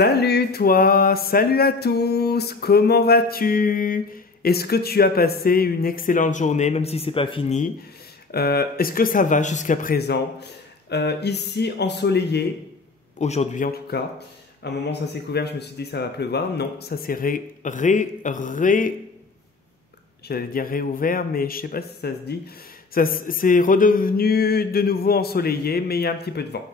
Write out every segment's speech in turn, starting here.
Salut toi, salut à tous, comment vas-tu? Est-ce que tu as passé une excellente journée, même si c'est pas fini? Est-ce que ça va jusqu'à présent? Ici, ensoleillé, aujourd'hui en tout cas. À un moment, ça s'est couvert, je me suis dit ça va pleuvoir. Non, ça s'est j'allais dire réouvert, mais je sais pas si ça se dit. Ça, c'est redevenu de nouveau ensoleillé, mais il y a un petit peu de vent.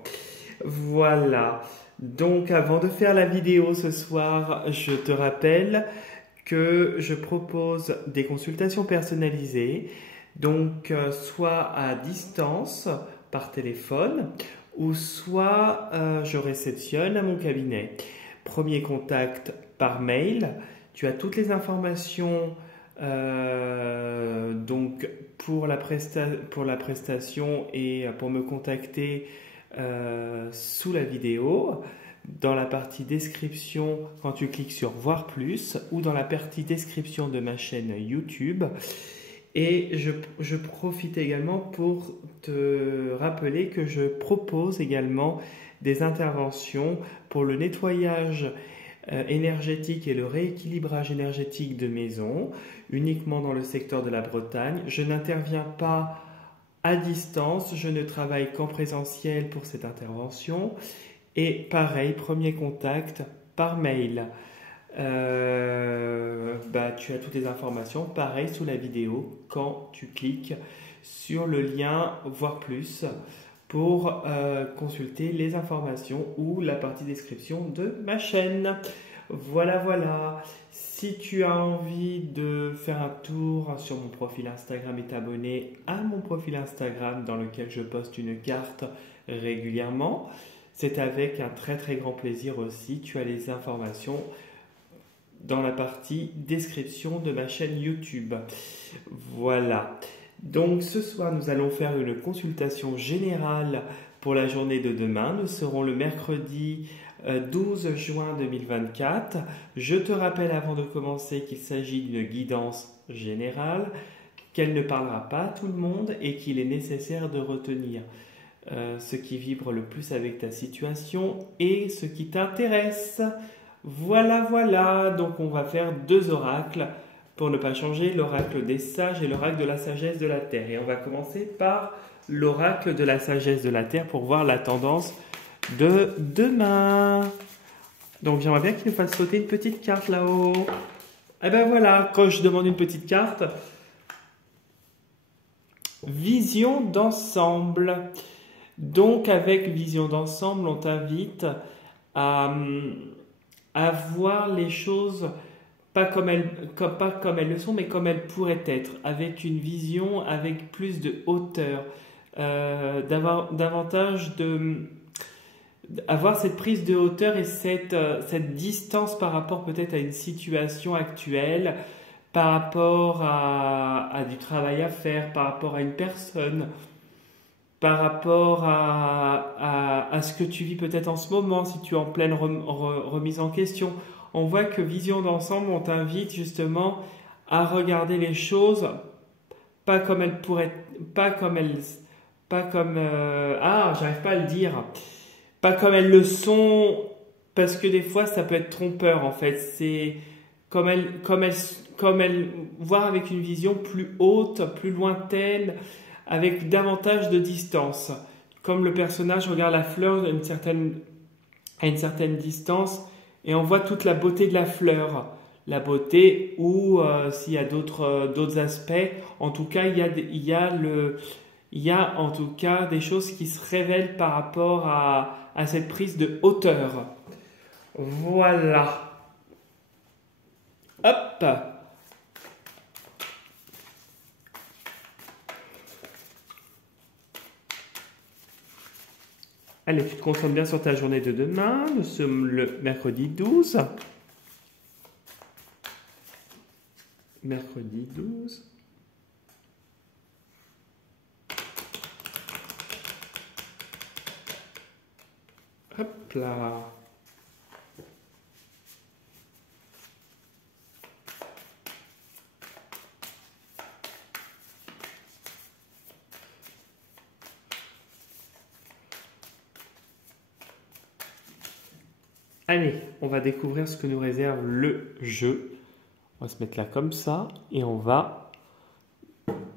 Voilà. Donc, avant de faire la vidéo ce soir, je te rappelle que je propose des consultations personnalisées, donc soit à distance par téléphone, ou soit je réceptionne à mon cabinet. Premier contact par mail. Tu as toutes les informations donc pour la prestation et pour me contacter sous la vidéo, dans la partie description quand tu cliques sur voir plus ou dans la partie description de ma chaîne YouTube. Et je profite également pour te rappeler que je propose également des interventions pour le nettoyage énergétique et le rééquilibrage énergétique de maison, uniquement dans le secteur de la Bretagne. Je n'interviens pas à distance, je ne travaille qu'en présentiel pour cette intervention. Et pareil, premier contact par mail. Tu as toutes les informations, pareil sous la vidéo, quand tu cliques sur le lien voir plus pour consulter les informations ou la partie description de ma chaîne. Voilà, voilà. Si tu as envie de faire un tour sur mon profil Instagram et t'abonner à mon profil Instagram dans lequel je poste une carte régulièrement, c'est avec un très très grand plaisir aussi. Tu as les informations dans la partie description de ma chaîne YouTube. Voilà. Donc ce soir, nous allons faire une consultation générale pour la journée de demain. Nous serons le mercredi 12 juin 2024. Je te rappelle avant de commencer qu'il s'agit d'une guidance générale, qu'elle ne parlera pas à tout le monde et qu'il est nécessaire de retenir ce qui vibre le plus avec ta situation et ce qui t'intéresse. Voilà, voilà. Donc on va faire deux oracles pour ne pas changer, l'oracle des sages et l'oracle de la sagesse de la terre. Et on va commencer par l'oracle de la sagesse de la terre pour voir la tendance de demain. Donc j'aimerais bien qu'il nous fasse sauter une petite carte là-haut. Et ben voilà, quand je demande une petite carte, vision d'ensemble. Donc avec vision d'ensemble, on t'invite à voir les choses pas comme elles le sont, mais comme elles pourraient être, avec une vision, avec plus de hauteur, d'avoir davantage avoir cette prise de hauteur et cette distance par rapport peut-être à une situation actuelle, par rapport à du travail à faire, par rapport à une personne, par rapport à ce que tu vis peut-être en ce moment, si tu es en pleine remise en question. On voit que vision d'ensemble, on t'invite justement à regarder les choses pas comme elles pourraient, j'arrive pas à le dire, pas comme elles le sont, parce que des fois ça peut être trompeur en fait. C'est comme elles, voir avec une vision plus haute, plus lointaine, avec davantage de distance. Comme le personnage regarde la fleur à une certaine distance et on voit toute la beauté de la fleur. La beauté ou s'il y a d'autres aspects, en tout cas il y a en tout cas des choses qui se révèlent par rapport à cette prise de hauteur. Voilà. Hop. Allez, tu te concentres bien sur ta journée de demain. Nous sommes le mercredi 12. Mercredi 12. Hop là. Allez, on va découvrir ce que nous réserve le jeu. On va se mettre là comme ça et on va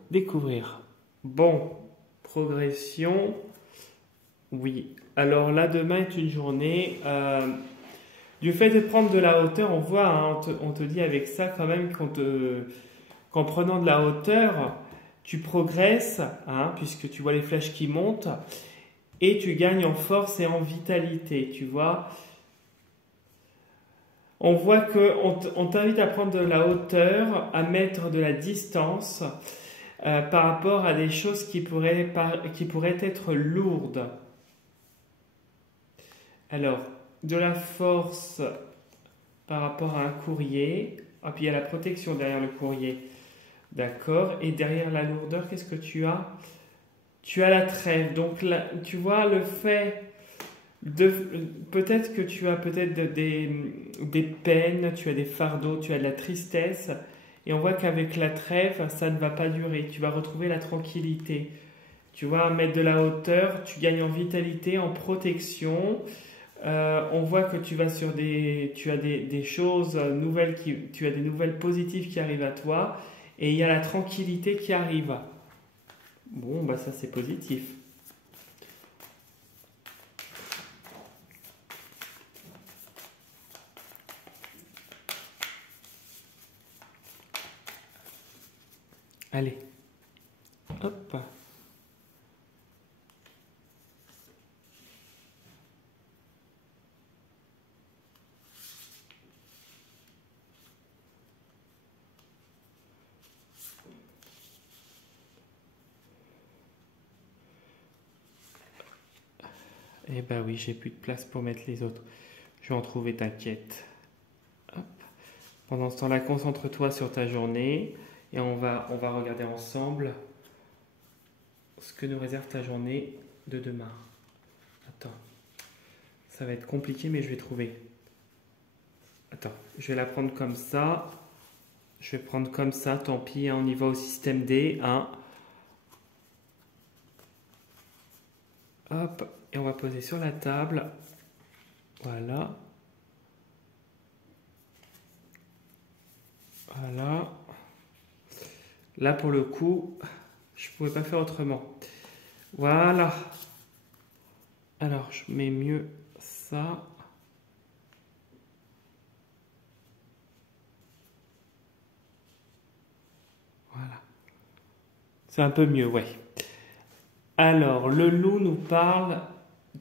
découvrir. Bon, progression. Oui. Alors là, demain est une journée. Du fait de prendre de la hauteur, on voit, hein, on te dit avec ça quand même qu'en prenant de la hauteur, tu progresses, hein, puisque tu vois les flèches qui montent, et tu gagnes en force et en vitalité, tu vois. On voit qu'on t'invite à prendre de la hauteur, à mettre de la distance par rapport à des choses qui pourraient être lourdes. Alors, de la force par rapport à un courrier. Ah, puis il y a la protection derrière le courrier. D'accord. Et derrière la lourdeur, qu'est-ce que tu as? Tu as la trêve. Donc, là, tu vois, le fait de... Peut-être que tu as peut-être des peines, tu as des fardeaux, tu as de la tristesse. Et on voit qu'avec la trêve, ça ne va pas durer. Tu vas retrouver la tranquillité. Tu vois, mettre de la hauteur, tu gagnes en vitalité, en protection. On voit que tu vas sur tu as des choses nouvelles, tu as des nouvelles positives qui arrivent à toi, et il y a la tranquillité qui arrive. Bon, bah ça c'est positif. Allez, hop. Eh ben oui, j'ai plus de place pour mettre les autres. Je vais en trouver, t'inquiète. Hop. Pendant ce temps-là, concentre-toi sur ta journée et on va regarder ensemble ce que nous réserve ta journée de demain. Attends, ça va être compliqué, mais je vais trouver. Attends, je vais la prendre comme ça. Je vais prendre comme ça, tant pis, hein, on y va au système D. Hein. Hop, et on va poser sur la table. Voilà. Voilà. Là, pour le coup, je ne pouvais pas faire autrement. Voilà. Alors, je mets mieux ça. Voilà. C'est un peu mieux, ouais. Alors, le loup nous parle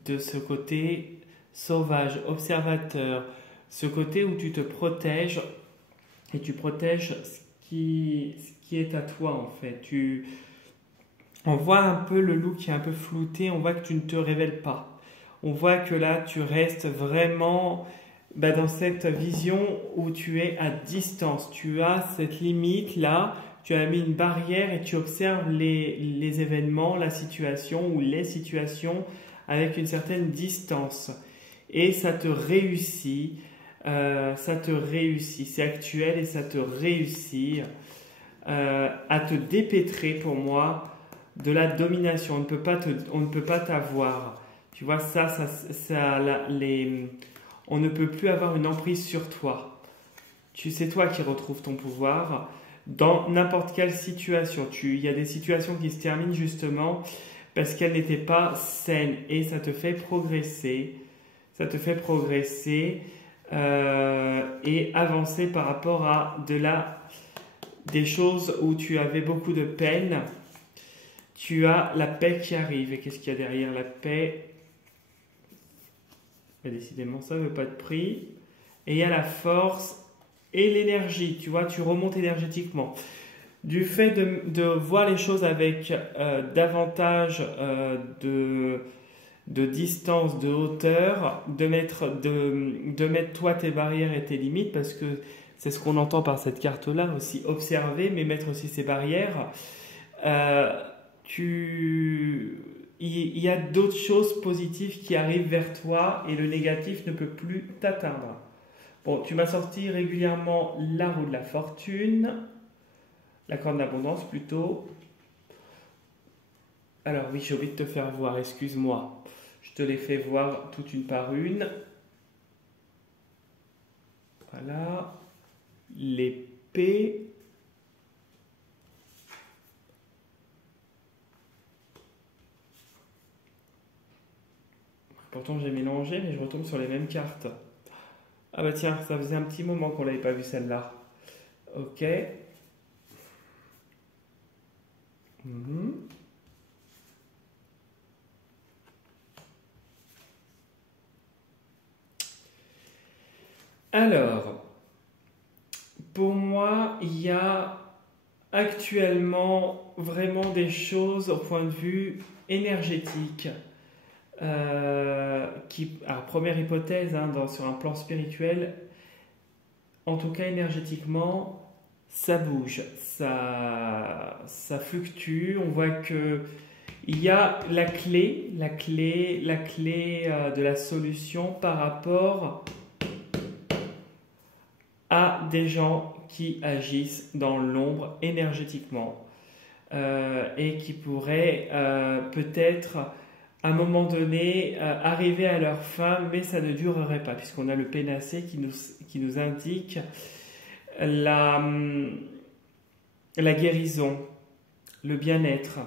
de ce côté sauvage, observateur, ce côté où tu te protèges et tu protèges ce qui est à toi en fait. On voit un peu le loup qui est un peu flouté, on voit que tu ne te révèles pas. On voit que là, tu restes vraiment dans cette vision où tu es à distance. Tu as cette limite là, tu as mis une barrière et tu observes les événements, la situation ou les situations avec une certaine distance. Et ça te réussit, c'est actuel et ça te réussit à te dépêtrer pour moi de la domination. On ne peut pas t'avoir. Tu vois, on ne peut plus avoir une emprise sur toi. C'est toi qui retrouves ton pouvoir dans n'importe quelle situation. Il y a des situations qui se terminent justement parce qu'elles n'étaient pas saines et ça te fait progresser. Ça te fait progresser et avancer par rapport à des choses où tu avais beaucoup de peine. Tu as la paix qui arrive. Et qu'est-ce qu'il y a derrière la paix? Et décidément, ça ne veut pas de prix. Et il y a la force et l'énergie. Tu vois, tu remontes énergétiquement. Du fait de voir les choses avec davantage de distance, de hauteur, de mettre toi tes barrières et tes limites, parce que c'est ce qu'on entend par cette carte-là, aussi observer, mais mettre aussi ses barrières. Il y a d'autres choses positives qui arrivent vers toi et le négatif ne peut plus t'atteindre. Bon, tu m'as sorti régulièrement la roue de la fortune, la corne d'abondance plutôt. Alors oui, j'ai oublié de te faire voir, excuse-moi. Je te les fais voir toute une par une. Voilà. L'épée. Pourtant j'ai mélangé, mais je retombe sur les mêmes cartes. Ah bah tiens, ça faisait un petit moment qu'on l'avait pas vu celle-là. Ok. Mhm. Alors, pour moi, il y a actuellement vraiment des choses au point de vue énergétique. Alors, première hypothèse, hein, sur un plan spirituel, en tout cas énergétiquement, ça bouge, ça fluctue. On voit que il y a la clé de la solution par rapport à des gens qui agissent dans l'ombre énergétiquement et qui pourraient peut-être à un moment donné arriver à leur fin, mais ça ne durerait pas, puisqu'on a le Pénacé qui nous indique la guérison, le bien-être.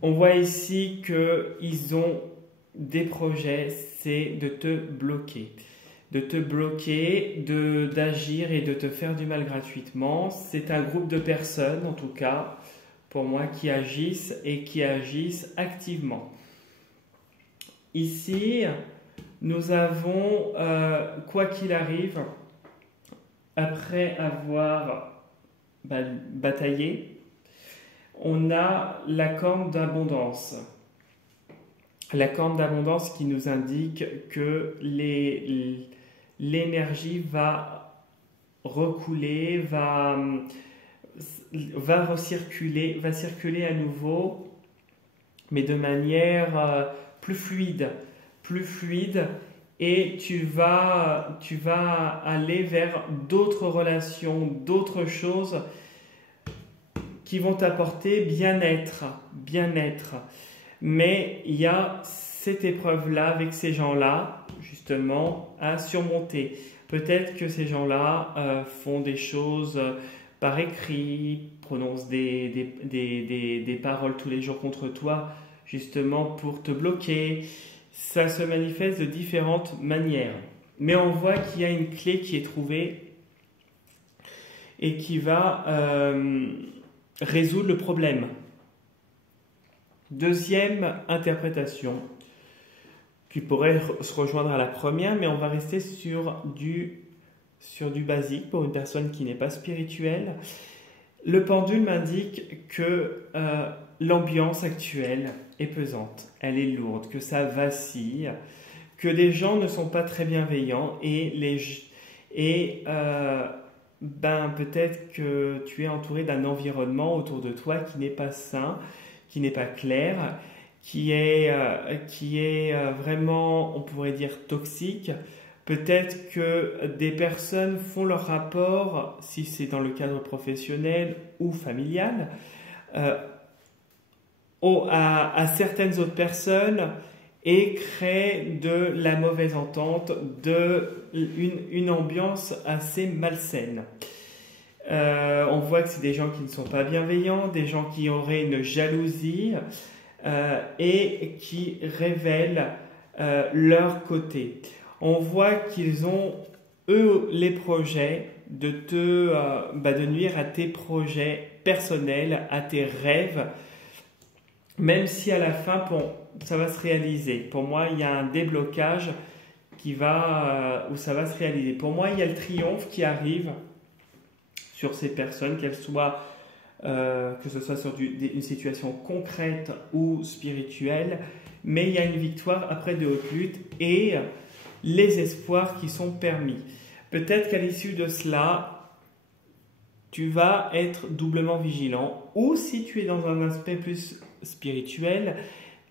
On voit ici qu'ils ont des projets, c'est de te bloquer. D'agir et de te faire du mal gratuitement. C'est un groupe de personnes, en tout cas, pour moi, qui agissent et qui agissent activement. Ici, nous avons, quoi qu'il arrive, après avoir bataillé, on a la corne d'abondance. La corne d'abondance qui nous indique que l'énergie va recouler, va circuler à nouveau, mais de manière plus fluide, et tu vas aller vers d'autres relations, d'autres choses qui vont t'apporter bien-être. Mais il y a cette épreuve-là avec ces gens-là, justement, à surmonter. Peut-être que ces gens-là font des choses par écrit, prononcent des paroles tous les jours contre toi, justement pour te bloquer. Ça se manifeste de différentes manières. Mais on voit qu'il y a une clé qui est trouvée et qui va résoudre le problème. Deuxième interprétation, qui pourrait se rejoindre à la première, mais on va rester sur du basique pour une personne qui n'est pas spirituelle. Le pendule m'indique que l'ambiance actuelle est pesante, elle est lourde, que ça vacille, que les gens ne sont pas très bienveillants et peut-être que tu es entouré d'un environnement autour de toi qui n'est pas sain, qui n'est pas clair, qui est vraiment, on pourrait dire, toxique. Peut-être que des personnes font leur rapport, si c'est dans le cadre professionnel ou familial, à certaines autres personnes et créent de la mauvaise entente, une ambiance assez malsaine. On voit que c'est des gens qui ne sont pas bienveillants, des gens qui auraient une jalousie et qui révèlent leur côté. On voit qu'ils ont, eux, les projets de nuire à tes projets personnels, à tes rêves, même si à la fin, ça va se réaliser. Pour moi, il y a un déblocage où ça va se réaliser. Pour moi, il y a le triomphe qui arrive sur ces personnes, que ce soit sur une situation concrète ou spirituelle, mais il y a une victoire après de hautes luttes et les espoirs qui sont permis. Peut-être qu'à l'issue de cela, tu vas être doublement vigilant, ou si tu es dans un aspect plus spirituel,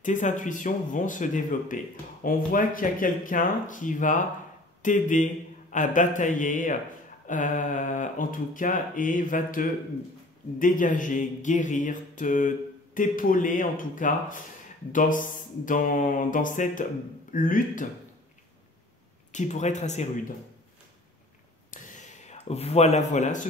tes intuitions vont se développer. On voit qu'il y a quelqu'un qui va t'aider à batailler, en tout cas, et va te dégager, guérir, t'épauler en tout cas dans cette lutte qui pourrait être assez rude. Voilà, voilà ce